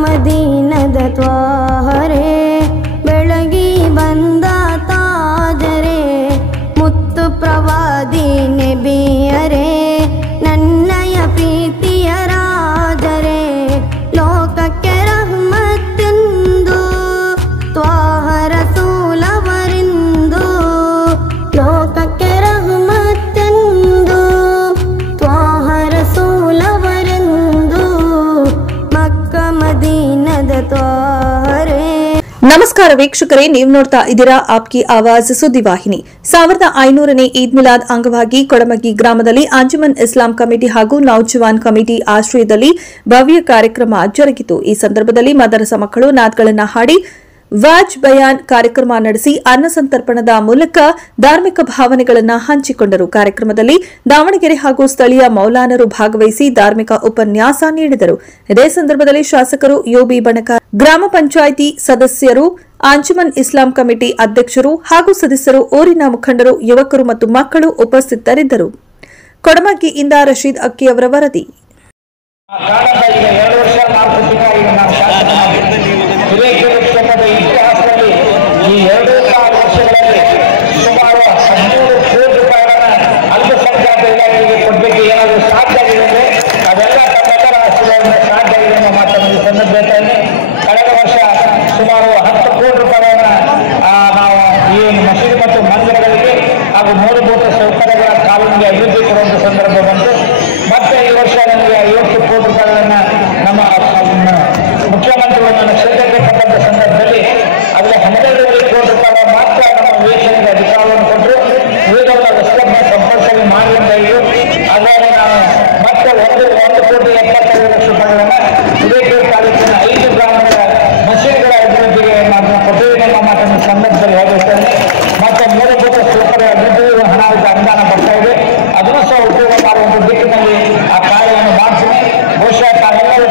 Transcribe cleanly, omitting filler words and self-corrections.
ಮದೀನದ ತ್ವಾಹರೆ ಬೆಳಗಿ ಬಂದ ತಾಜರೆ ಮುತ್ತು ಪ್ರವಾದಿ ನಬಿಯರೇ ನನ್ನಯ ಪ್ರೀತಿಯ ರಾಜರೇ ಲೋಕಕ್ಕೆ ರಹಮತ್ತೆಂದು ತ್ವಾಹ ರಸೂಲವರೆಂದು ಲೋಕಕ್ಕೆ ರಹಮತ್ತೆಂದು ತ್ವಾಹ ರಸೂಲವರೆಂದು ಮಕ್ಕ ಮದೀನದ ತ್ವಾಹರೆ. ನಮಸ್ಕಾರ ವೀಕ್ಷಕರೇ, ನೀವು ನೋಡ್ತಾ ಇದ್ದೀರಾ ಆಪ್ಕಿ ಆವಾಜ್ ಸುದ್ದಿವಾಹಿನಿ. 1500ನೇ ಈದ್ ಮಿಲಾದ್ ಅಂಗವಾಗಿ ಕೊಡಮಗಿ ಗ್ರಾಮದಲ್ಲಿ ಅಂಜುಮನ್ ಇಸ್ಲಾಂ ಕಮಿಟಿ ಹಾಗೂ ನೌಜವಾನ್ ಕಮಿಟಿ ಆಶ್ರಯದಲ್ಲಿ ಭವ್ಯ ಕಾರ್ಯಕ್ರಮ ಜರುಗಿತು. ಈ ಸಂದರ್ಭದಲ್ಲಿ ಮದರಸ ಮಕ್ಕಳು ನಾದ್ಗಳನ್ನು ಹಾಡಿ ವಾಜ್ ಬಯಾನ್ ಕಾರ್ಯಕ್ರಮ ನಡೆಸಿ ಅನ್ನ ಸಂತರ್ಪಣದ ಮೂಲಕ ಧಾರ್ಮಿಕ ಭಾವನೆಗಳನ್ನು ಹಂಚಿಕೊಂಡರು. ಕಾರ್ಯಕ್ರಮದಲ್ಲಿ ದಾವಣಗೆರೆ ಹಾಗೂ ಸ್ಥಳೀಯ ಮೌಲಾನರು ಭಾಗವಹಿಸಿ ಧಾರ್ಮಿಕ ಉಪನ್ಯಾಸ ನೀಡಿದರು. ಇದೇ ಸಂದರ್ಭದಲ್ಲಿ ಶಾಸಕರು ಯುಬಿ ಬಣಕಾರ್, ಗ್ರಾಮ ಪಂಚಾಯಿತಿ ಸದಸ್ಯರು, ಅಂಜುಮನ್ ಇಸ್ಲಾಂ ಕಮಿಟಿ ಅಧ್ಯಕ್ಷರು ಹಾಗೂ ಸದಸ್ಯರು, ಊರಿನ ಮುಖಂಡರು, ಯುವಕರು ಮತ್ತು ಮಕ್ಕಳು ಉಪಸ್ಥಿತರಿದ್ದರು. ಕೊಡಮಗಿಯಿಂದ ರಶೀದ್ ಅಕ್ಕಿ ಅವರ ವರದಿ. ಇತಿಹಾಸದಲ್ಲಿ ಈ 2.5 ವರ್ಷಗಳಲ್ಲಿ ಸುಮಾರು 13 ಕೋಟಿ ರೂಪಾಯಿಗಳನ್ನ ಅಲ್ಪಸಂಖ್ಯಾತ ಇಲಾಖೆಗೆ ಕೊಡಬೇಕು ಏನಾದರೂ ಸಾಧ್ಯ ಆಗಿದೆ ಅಂದರೆ ಅದೆಲ್ಲ ತಮ್ಮೆಲ್ಲರ ಆಶೀರ್ವಾದದಿಂದ ಸಾಧ್ಯ ಆಗಿದೆ ಅನ್ನೋ ಮಾತನ್ನು ಈ ಸಂದರ್ಭದಲ್ಲಿ ಕಳೆದ ವರ್ಷ ಸುಮಾರು 10 ಕೋಟಿ ರೂಪಾಯಿಗಳನ್ನ ನಾವು ಈ ಮಸೀದಿ ಮತ್ತು ಮಂದಿರಗಳಿಗೆ ಹಾಗೂ ಮೂಲಭೂತ ಸೌಕರ್ಯಗಳ ಕಾನೂನಿಗೆ ಅಭಿವೃದ್ಧಿ ಕೊಡುವಂಥ ಸಂದರ್ಭ ಬಂತು. ಮತ್ತೆ ಈ ವರ್ಷ ನಮಗೆ 50 ಕೋಟಿ ರೂಪಾಯಿಗಳನ್ನ ನಮ್ಮ ಮುಖ್ಯಮಂತ್ರಿಗಳು ನನ್ನ ಕ್ಷೇತ್ರಕ್ಕೆ ಕೊಟ್ಟಂಥ ಸಂದರ್ಭದಲ್ಲಿ ಅದರ 12 ಕೋಟಿ ರೂಪಾಯಿ ಮಾತ್ರ ನಮ್ಮ ವೇತನದ ಅಧಿಕಾರವನ್ನು ಕೊಟ್ಟರು. ಉಳಿದವರ ರಸ್ತೆಯನ್ನು ಕಂಪಲ್ಸರಿ ಮಾಡಿ ಅಂತ ಇದ್ದು ಅದರಲ್ಲಿ ನಾವು ಮತ್ತೆ 1 ಕೋಟಿ 75 ಲಕ್ಷ ರೂಪಾಯಿಗಳನ್ನು ಹಿರೇಕೆರೆ ತಾಲೂಕಿನ 5 ಗ್ರಾಮಗಳ ಮಸೀದಿಗಳ ಅಭಿವೃದ್ಧಿಗೆ ನಾವು ಕೊಟ್ಟಿದ್ದೇವೆ ಎಂಬ ಮಾತನ್ನು ಸಂದರ್ಭದಲ್ಲಿ ಹೇಳುತ್ತೇನೆ. ಮತ್ತೆ ಮೂಲಭೂತ ಸೌಕರ್ಯ ಅಭಿವೃದ್ಧಿಗೆ ಹಣ ಅನುದಾನ ಬರ್ತಾ ಇದೆ, ಅದನ್ನು ಸಹ ಉಪಯೋಗ ಮಾಡುವಂಥ ದಿಕ್ಕಿನಲ್ಲಿ ಆ ಕಾರ್ಯವನ್ನು ಮಾಡ್ತೀನಿ. ಬಹುಶಃ ತಾವೆಲ್ಲರೂ